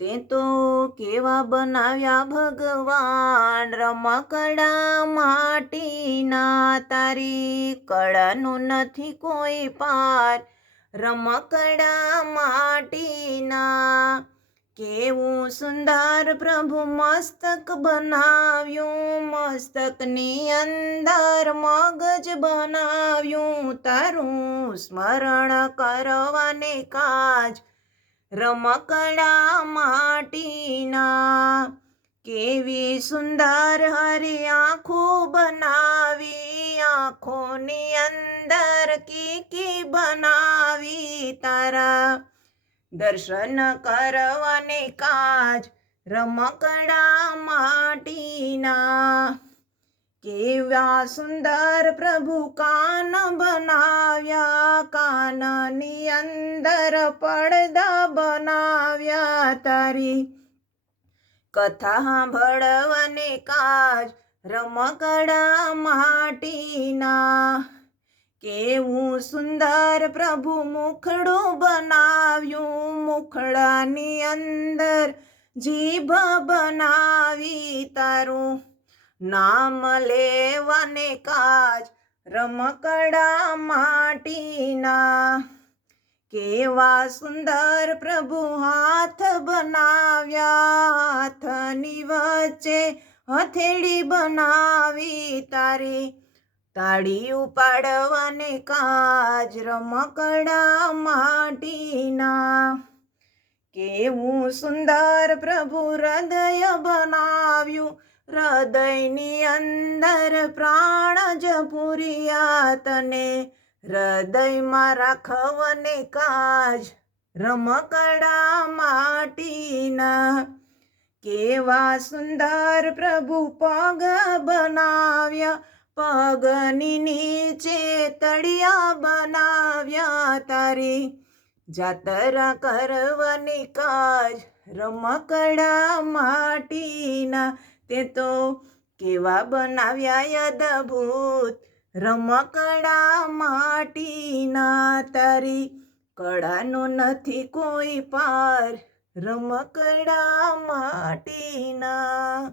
તે તો કેવા બનાવ્યા ભગવાન? રમકડા માટીના, તારી કળાનું નથી કોઈ પાર. રમકડા માટીના, કેવું સુંદર પ્રભુ મસ્તક બનાવ્યું. મસ્તકની અંદર મગજ બનાવ્યું. તારું સ્મરણ કરવાને કાજ રમકડા માટીના, કેવી સુંદર હરી આંખો બનાવી, આંખોની અંદર કીકી બનાવી તારા. દર્શન કરવાને કાજ રમકડા કેવા સુંદર પ્રભુ કાન બનાવ્યા કાનની અંદર પડદા બનાવ્યા તારી. કથા ભળવને કાજ રમકડા માટીના. કેવું સુંદર પ્રભુ મુખડું બનાવ્યું, મુખડાની અંદર જીભ બનાવી તારું. નામ લેવાને કાજ રમકડા માટીના. કેવા સુંદર પ્રભુ હાથ બનાવ્યા હાથની વચ્ચે હથેળી બનાવી તારી. તાળી ઉપાડવાને કાજ રમકડા માટીના. કેવું સુંદર પ્રભુ હૃદય બનાવ્યું હૃદયની અંદર પ્રાણ જ પૂર્યા તને. હૃદયમાં રાખવને કાજ રમકડા માટીના. કેવા સુંદર પ્રભુ પગ બનાવ્યા, પગની નીચે તળિયા બનાવ્યા તારી. જાતરા કરવાની કાજ રમકડા માટીના. તે તો કેવા બનાવ્યા અદભૂત રમકડા માટીના તારી કળાનો નથી કોઈ પાર. રમકડા માટીના